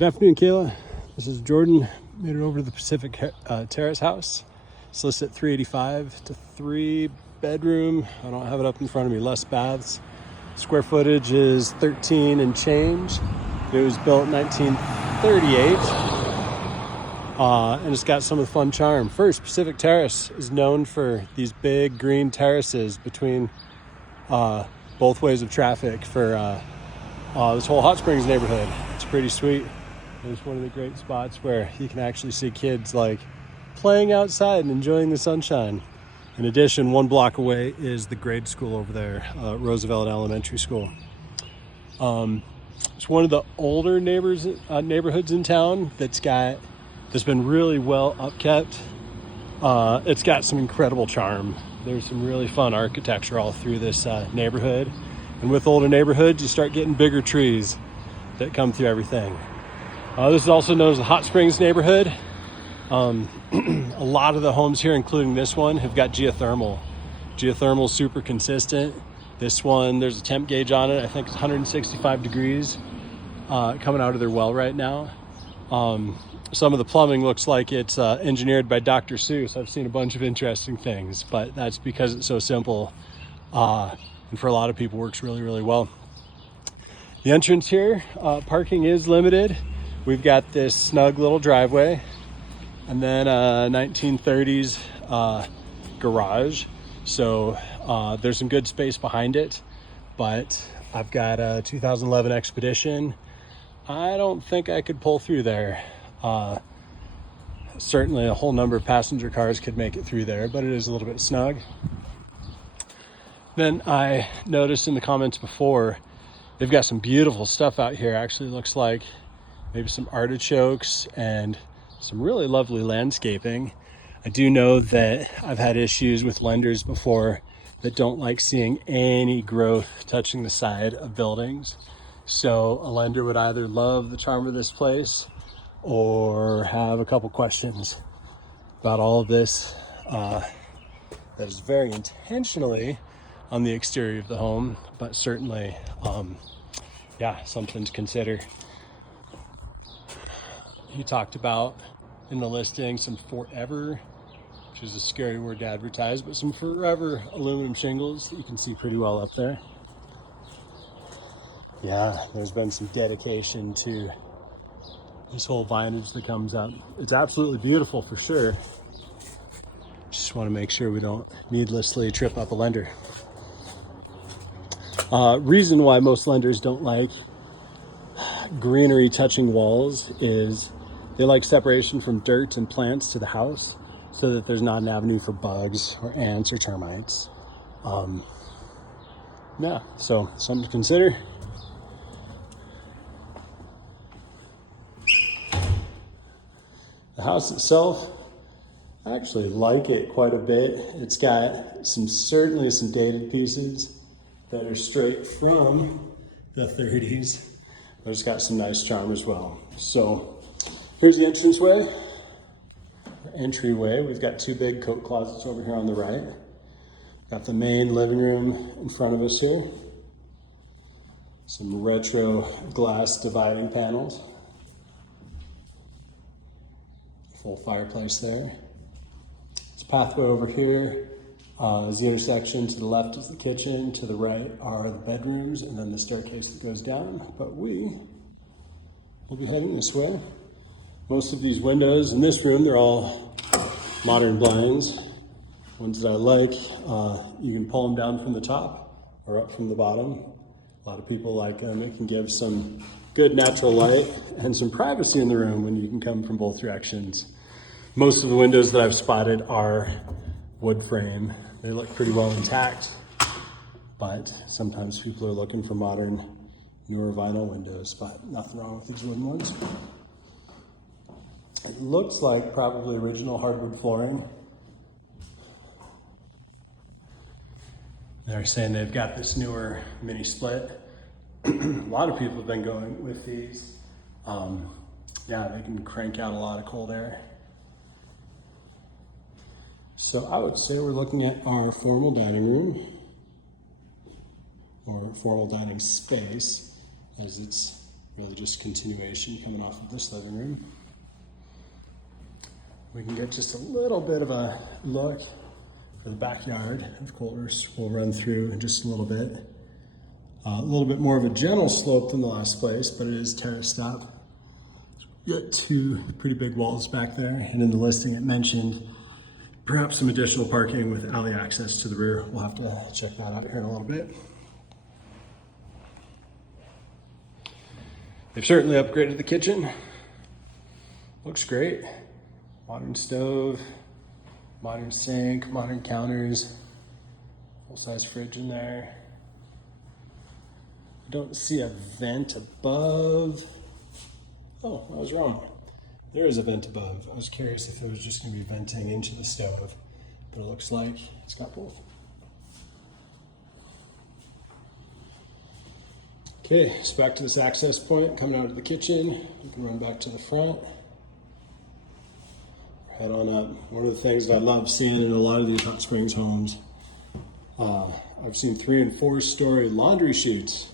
Good afternoon, Kayla. This is Jordan. Made it over to the Pacific Terrace house. It's listed at $385 to 3-bedroom. I don't have it up in front of me. Less baths. Square footage is 13 and change. It was built in 1938. And it's got some of the fun charm. First, Pacific Terrace is known for these big green terraces between both ways of traffic for this whole Hot Springs neighborhood. It's pretty sweet. It's one of the great spots where you can actually see kids like playing outside and enjoying the sunshine. In addition, 1 block away is the grade school over there, Roosevelt Elementary School. It's one of the older neighborhoods in town that's been really well upkept. It's got some incredible charm. There's some really fun architecture all through this neighborhood. And with older neighborhoods, you start getting bigger trees that come through everything. This is also known as the Hot Springs neighborhood. A lot of the homes here, including this one, have got geothermal. Geothermal is super consistent. This one, there's a temp gauge on it. I think it's 165 degrees coming out of their well right now. Some of the plumbing looks like it's engineered by Dr. Seuss. I've seen a bunch of interesting things, but that's because it's so simple. And for a lot of people works really, really well. The entrance here, parking is limited. We've got this snug little driveway and then a 1930s garage. So there's some good space behind it, but I've got a 2011 Expedition. I don't think I could pull through there. Certainly a whole number of passenger cars could make it through there, but it is a little bit snug. Then I noticed in the comments before, they've got some beautiful stuff out here. Actually looks like maybe some artichokes and some really lovely landscaping. I do know that I've had issues with lenders before that don't like seeing any growth touching the side of buildings. So a lender would either love the charm of this place or have a couple questions about all of this. That is very intentionally on the exterior of the home, but certainly, something to consider. He talked about in the listing some forever, which is a scary word to advertise, but some forever aluminum shingles that you can see pretty well up there. Yeah, there's been some dedication to this whole vintage that comes up. It's absolutely beautiful for sure. Just want to make sure we don't needlessly trip up a lender. Reason why most lenders don't like greenery touching walls is they like separation from dirt and plants to the house so that there's not an avenue for bugs or ants or termites. So something to consider. The house itself, I actually like it quite a bit. It's got certainly some dated pieces that are straight from the 30s, but it's got some nice charm as well. So here's the entranceway, entryway. We've got 2 big coat closets over here on the right. Got the main living room in front of us here. Some retro glass dividing panels. Full fireplace there. This pathway over here is the intersection. To the left is the kitchen, to the right are the bedrooms, and then the staircase that goes down. But we will be heading this way. Most of these windows in this room, they're all modern blinds. Ones that I like, you can pull them down from the top or up from the bottom. A lot of people like them. It can give some good natural light and some privacy in the room when you can come from both directions. Most of the windows that I've spotted are wood frame. They look pretty well intact, but sometimes people are looking for modern, newer vinyl windows, but nothing wrong with these wooden ones. It looks like probably original hardwood flooring. They're saying they've got this newer mini split. A lot of people have been going with these. They can crank out a lot of cold air. So I would say we're looking at our formal dining room, or formal dining space, as it's really just continuation coming off of this living room. We can get just a little bit of a look for the backyard, of course. We'll run through in just a little bit. A little bit more of a gentle slope than the last place, but it is terraced up. We've got two pretty big walls back there, and in the listing it mentioned perhaps some additional parking with alley access to the rear. We'll have to check that out here in a little bit. They've certainly upgraded the kitchen. Looks great. Modern stove, modern sink, modern counters, full-size fridge in there. I don't see a vent above. Oh, I was wrong. There is a vent above. I was curious if it was just going to be venting into the stove, but it looks like it's got both. Okay, so back to this access point, coming out of the kitchen. You can run back to the front. Head on up. One of the things that I love seeing in a lot of these hot springs homes, I've seen 3- and 4-story laundry chutes.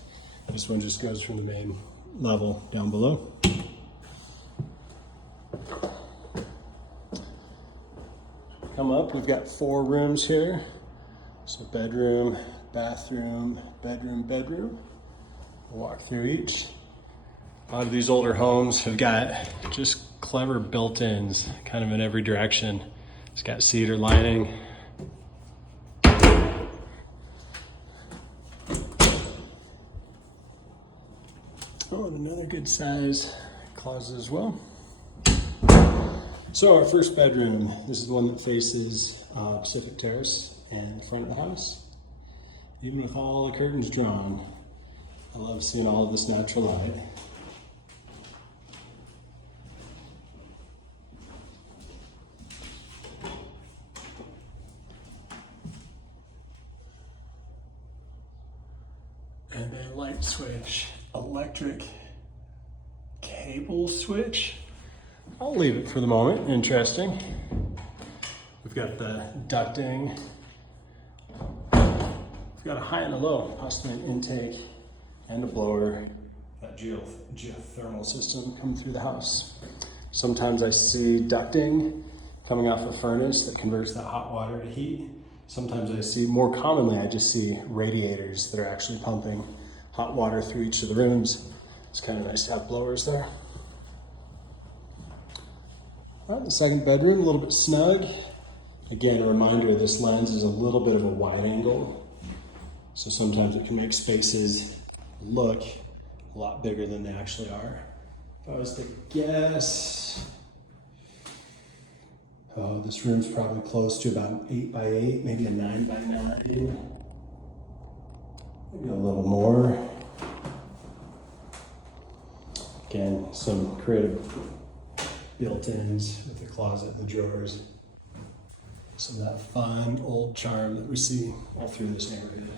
This one just goes from the main level down below. Come up, we've got 4 rooms here. So bedroom, bathroom, bedroom, bedroom. We'll walk through each. A lot of these older homes have got just clever built-ins kind of in every direction. It's got cedar lining. Oh, and another good size closet as well. So our first bedroom, this is the one that faces Pacific Terrace and the front of the house. Even with all the curtains drawn, I love seeing all of this natural light. And a light switch, electric cable switch. I'll leave it for the moment. Interesting. We've got the ducting. We've got a high and a low, possibly an intake and a blower. That geothermal system coming through the house. Sometimes I see ducting coming off a furnace that converts that hot water to heat. Sometimes I see, more commonly, I just see radiators that are actually pumping hot water through each of the rooms. It's kind of nice to have blowers there. All right, the second bedroom, a little bit snug. Again, a reminder, this lens is a little bit of a wide angle. So sometimes it can make spaces look a lot bigger than they actually are. If I was to guess, oh, this room's probably close to about 8 by 8, maybe a 9 by 9. Maybe a little more. Again, some creative built-ins with the closet and the drawers. Some of that fun old charm that we see all through this neighborhood.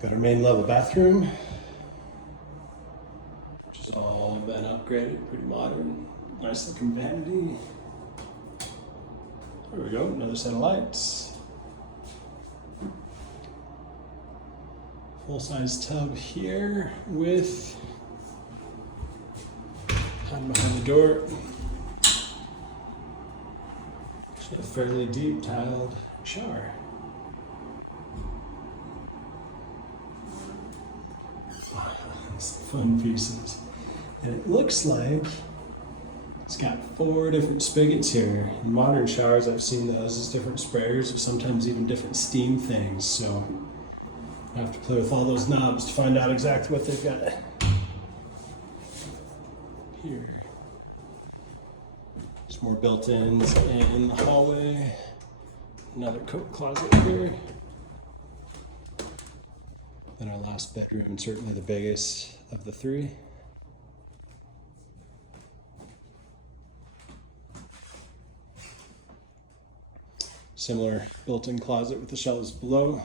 Got our main level bathroom, which has all been upgraded, pretty modern. Nice looking vanity. There we go, another set of lights. Full-size tub here with, behind the door, a fairly deep tiled shower. Fun pieces. And it looks like it's got 4 different spigots here. In modern showers, I've seen those as different sprayers, or sometimes even different steam things. So I have to play with all those knobs to find out exactly what they've got here. There's more built-ins in the hallway. Another coat closet here. Then our last bedroom, and certainly the biggest of the 3. Similar built-in closet with the shelves below.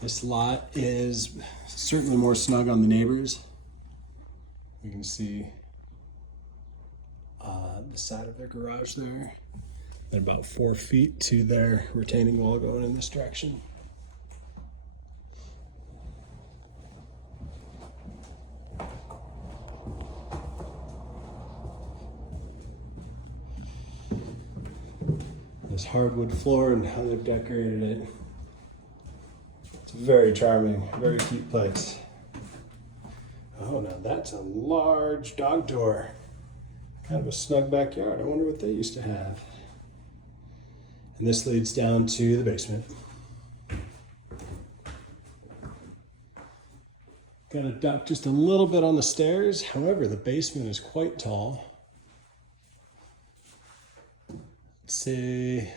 This lot is certainly more snug on the neighbors. You can see the side of their garage there. and about 4 feet to their retaining wall going in this direction. This hardwood floor and how they've decorated it. It's very charming, very cute place. Oh, now that's a large dog door. Kind of a snug backyard. I wonder what they used to have. And this leads down to the basement. Got to duck just a little bit on the stairs. However, the basement is quite tall. Let's say,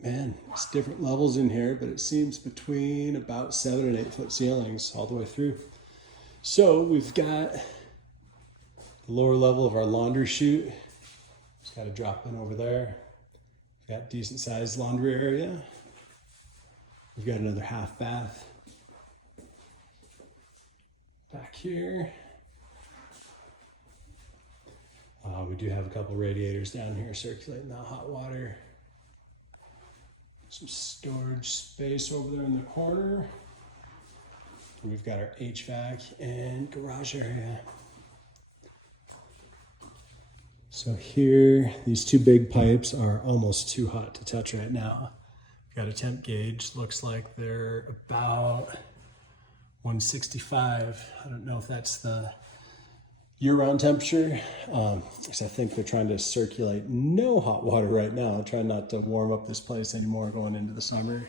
man, it's different levels in here, but it seems between about 7 and 8 foot ceilings all the way through. So we've got the lower level of our laundry chute. Just got to drop in over there. We've got decent sized laundry area. We've got another half bath back here. We do have a couple radiators down here circulating that hot water. Some storage space over there in the corner. And we've got our HVAC and garage area. So here, these two big pipes are almost too hot to touch right now. We've got a temp gauge. Looks like they're about 165. I don't know if that's the year-round temperature. Because I think they're trying to circulate no hot water right now. Trying not to warm up this place anymore going into the summer.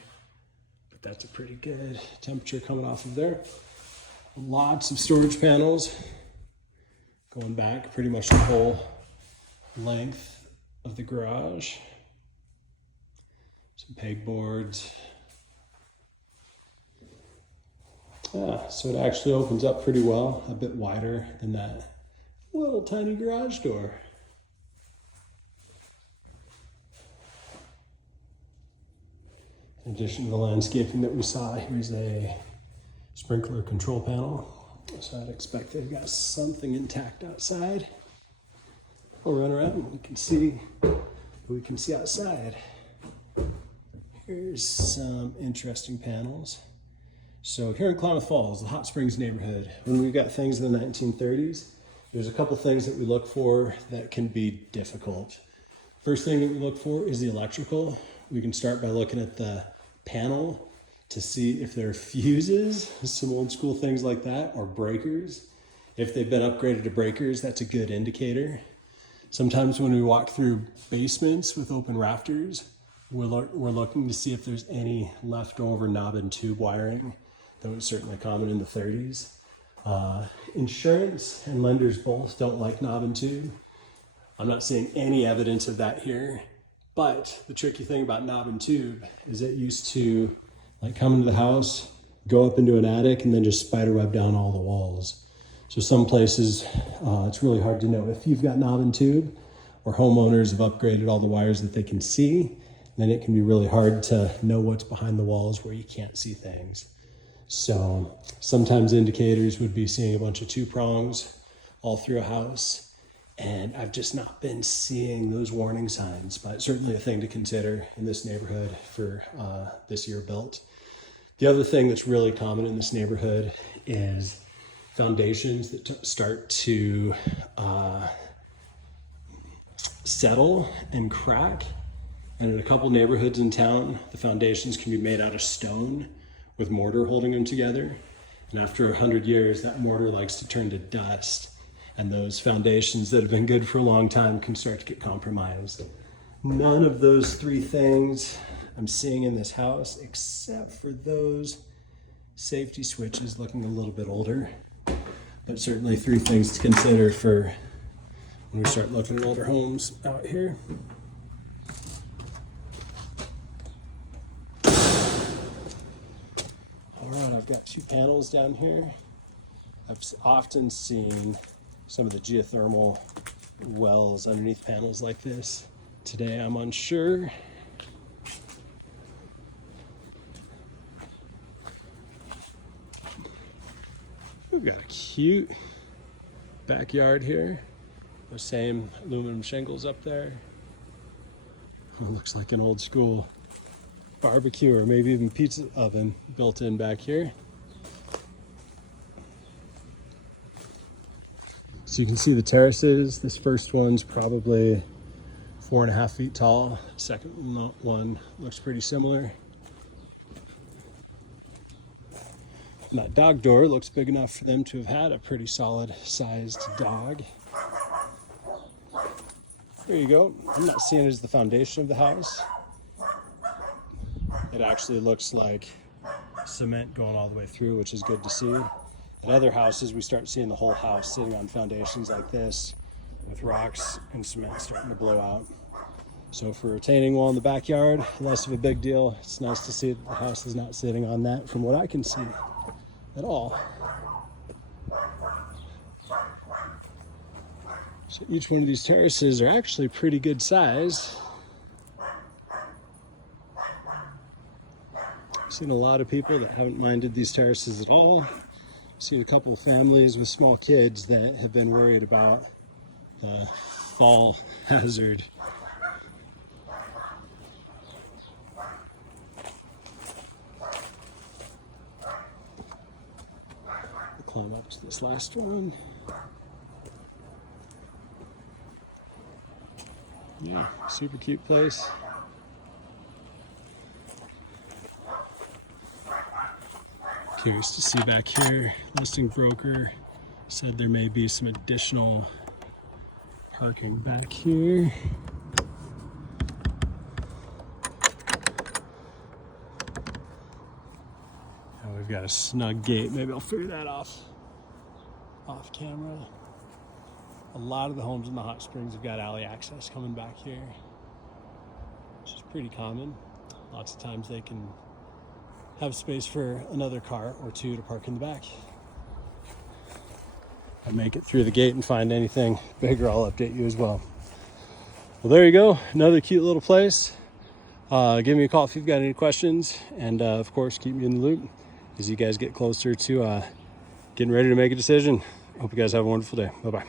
But that's a pretty good temperature coming off of there. Lots of storage panels going back pretty much the whole length of the garage. Some pegboards. So it actually opens up pretty well, a bit wider than that little tiny garage door. In addition to the landscaping that we saw, here's a sprinkler control panel. So I'd expect they've got something intact outside. We'll run around and we can see outside. Here's some interesting panels. So here in Klamath Falls, the Hot Springs neighborhood, when we've got things in the 1930s, there's a couple things that we look for that can be difficult. First thing that we look for is the electrical. We can start by looking at the panel to see if there are fuses, some old school things like that, or breakers. If they've been upgraded to breakers, that's a good indicator. Sometimes when we walk through basements with open rafters, we're looking to see if there's any leftover knob and tube wiring. That was certainly common in the 30s. Insurance and lenders both don't like knob and tube. I'm not seeing any evidence of that here, but the tricky thing about knob and tube is it used to come into the house, go up into an attic, and then just spiderweb down all the walls. So some places, it's really hard to know if you've got knob and tube, or homeowners have upgraded all the wires that they can see. Then it can be really hard to know what's behind the walls where you can't see things. So sometimes indicators would be seeing a bunch of two prongs all through a house. And I've just not been seeing those warning signs, but certainly a thing to consider in this neighborhood for this year built. The other thing that's really common in this neighborhood is foundations that start to settle and crack. And in a couple neighborhoods in town, the foundations can be made out of stone with mortar holding them together. And after 100 years, that mortar likes to turn to dust. And those foundations that have been good for a long time can start to get compromised. None of those three things I'm seeing in this house, except for those safety switches looking a little bit older. But certainly three things to consider for when we start looking at older homes out here. All right, I've got two panels down here. I've often seen some of the geothermal wells underneath panels like this. Today I'm unsure. We've got a cute backyard here. The same aluminum shingles up there. It looks like an old school barbecue or maybe even pizza oven built in back here. So you can see the terraces. This first one's probably 4.5 feet tall. Second one looks pretty similar. And that dog door looks big enough for them to have had a pretty solid sized dog. There you go. I'm not seeing it as the foundation of the house. It actually looks like cement going all the way through, which is good to see. At other houses, we start seeing the whole house sitting on foundations like this with rocks and cement starting to blow out. So for a retaining wall in the backyard, less of a big deal. It's nice to see that the house is not sitting on that from what I can see at all. So each one of these terraces are actually pretty good size. I've seen a lot of people that haven't minded these terraces at all. I've seen a couple of families with small kids that have been worried about the fall hazard. I'll climb up to this last one. Yeah, super cute place. Curious to see back here. Listing broker said there may be some additional parking back here. And we've got a snug gate. Maybe I'll figure that off camera. A lot of the homes in the hot springs have got alley access coming back here, which is pretty common. Lots of times they can have space for another car or two to park in the back. If I make it through the gate and find anything bigger, I'll update you as well. Well, there you go. Another cute little place. Give me a call if you've got any questions. And of course, keep me in the loop as you guys get closer to getting ready to make a decision. Hope you guys have a wonderful day. Bye-bye.